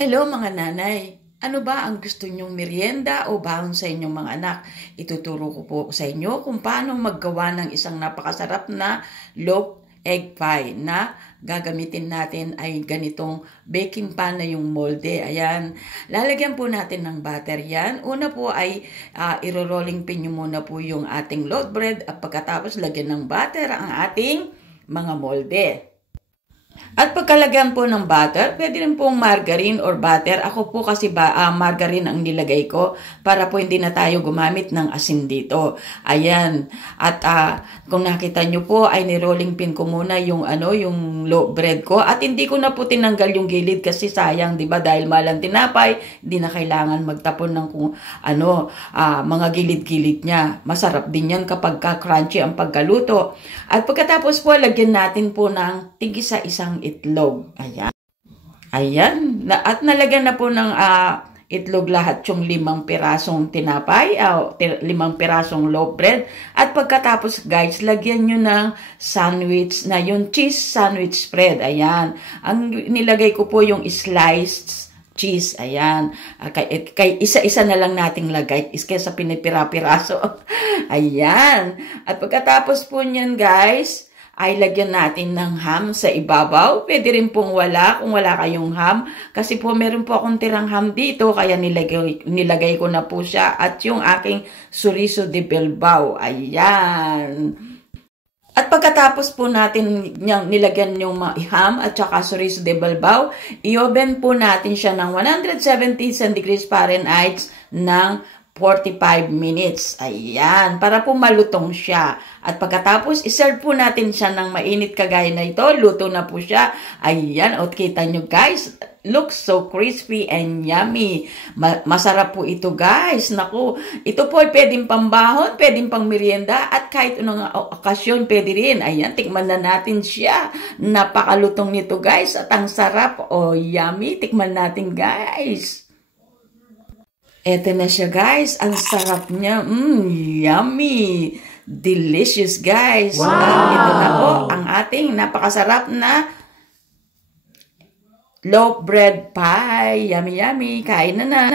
Hello mga nanay, ano ba ang gusto nyong merienda o baon sa inyong mga anak? Ituturo ko po sa inyo kung paano maggawa ng isang napakasarap na loaf egg pie na gagamitin natin ay ganitong baking pan na yung molde. Ayan, lalagyan po natin ng butter yan. Una po ay iro-rolling pin nyo muna po yung ating loaf bread at pagkatapos lagyan ng butter ang ating mga molde. At pagkalagyan po ng butter, pwede rin pong margarine or butter. Ako po kasi margarine ang nilagay ko para po hindi na tayo gumamit ng asin dito. Ayan. At kung nakita nyo po ay ni-rolling pin ko muna yung yung loaf bread ko at hindi ko na po tinanggal yung gilid kasi sayang, 'di ba? Dahil malang tinapay, hindi na kailangan magtapon ng mga gilid-gilid niya. Masarap din 'yan kapag crunchy ang pagkaluto. At pagkatapos po lagyan natin po ng tig-isa-isang itlog. Ayan. Ayan. At nalagyan na po ng itlog lahat yung 5 pirasong tinapay, 5 pirasong loaf bread. At pagkatapos guys, lagyan nyo ng sandwich na yung cheese sandwich spread. Ayan. Ang nilagay ko po yung sliced cheese. Ayan. Kay isa-isa na lang nating lagay kaysa pinipira-piraso. Ayan. At pagkatapos po niyan guys, ay lagyan natin ng ham sa ibabaw. Pwede rin pong wala kung wala kayong ham. Kasi po meron po akong tirang ham dito. Kaya nilagay ko na po siya. At yung aking chorizo de Bilbao. Ayan. At pagkatapos po natin nilagyan yung ham at saka chorizo de Bilbao, i-oven po natin siya ng 170 degrees Fahrenheit ng 45 minutes. Ayan. Para po malutong siya. At pagkatapos, iserve po natin siya ng mainit kagaya na ito. Luto na po siya. Ayan. O, kita nyo guys. Looks so crispy and yummy. Masarap po ito guys. Naku. Ito po ay pwedeng pambahon, pwedeng pang merienda, at kahit anong okasyon pwede rin. Ayan. Tikman na natin siya. Napakalutong nito guys. At ang sarap. O, yummy. Tikman natin guys. Eto na siya guys. Ang sarap niya. Yummy. Delicious guys. Wow. Ito na po ang ating napakasarap na loaf bread pie. Yummy yummy. Kain na na.